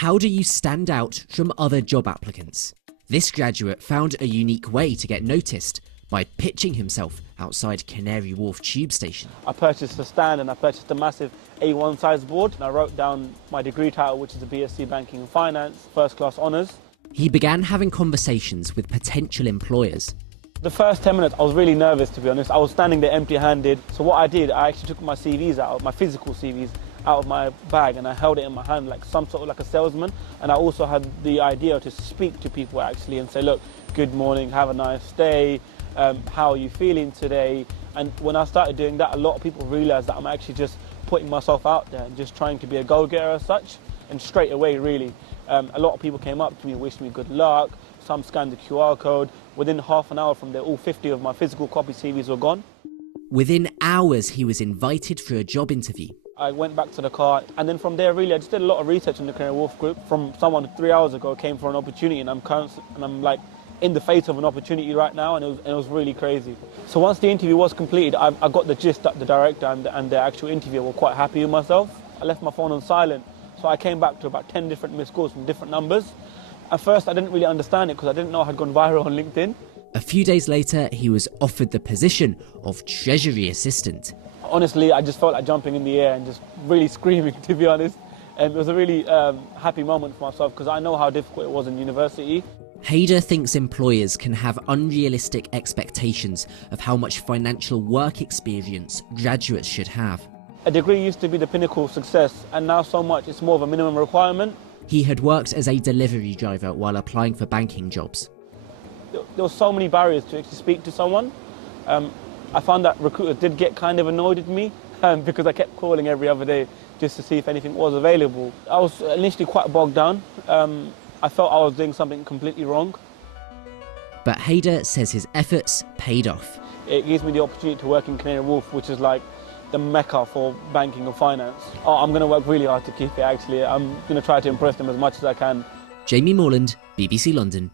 How do you stand out from other job applicants? This graduate found a unique way to get noticed by pitching himself outside Canary Wharf tube station. I purchased a stand and I purchased a massive A1 size board and I wrote down my degree title, which is a BSc Banking and Finance, first class honours. He began having conversations with potential employers. The first 10 minutes I was really nervous, to be honest. I was standing there empty-handed. So what I did, I actually took my CVs out, my physical CVs, out of my bag and I held it in my hand like some sort of like a salesman. And I also had the idea to speak to people actually and say, look, good morning, have a nice day, how are you feeling today? And when I started doing that, a lot of people realised that I'm actually just putting myself out there and just trying to be a go-getter as such. And straight away, really, a lot of people came up to me, wished me good luck. Some scanned the QR code. Within half an hour from there, all 50 of my physical copy CVs were gone. Within hours, he was invited for a job interview. I went back to the car, and then from there, really, I just did a lot of research on the Canary Wharf group. From someone 3 hours ago came for an opportunity, and I'm like in the face of an opportunity right now, and it was really crazy. So once the interview was completed, I got the gist that the director and the actual interviewer were quite happy with myself. I left my phone on silent, so I came back to about 10 different missed calls from different numbers. At first, I didn't really understand it because I didn't know I had gone viral on LinkedIn. A few days later, he was offered the position of Treasury Assistant. Honestly, I just felt like jumping in the air and just really screaming, to be honest. It was a really happy moment for myself because I know how difficult it was in university. Heida thinks employers can have unrealistic expectations of how much financial work experience graduates should have. A degree used to be the pinnacle of success, and now so much it's more of a minimum requirement. He had worked as a delivery driver while applying for banking jobs. There were so many barriers to actually speak to someone. I found that recruiters did get kind of annoyed at me because I kept calling every other day just to see if anything was available. I was initially quite bogged down. I felt I was doing something completely wrong. But Heida says his efforts paid off. It gives me the opportunity to work in Canary Wharf, which is like the mecca for banking and finance. Oh, I'm going to work really hard to keep it, actually. I'm going to try to impress them as much as I can. Jamie Morland, BBC London.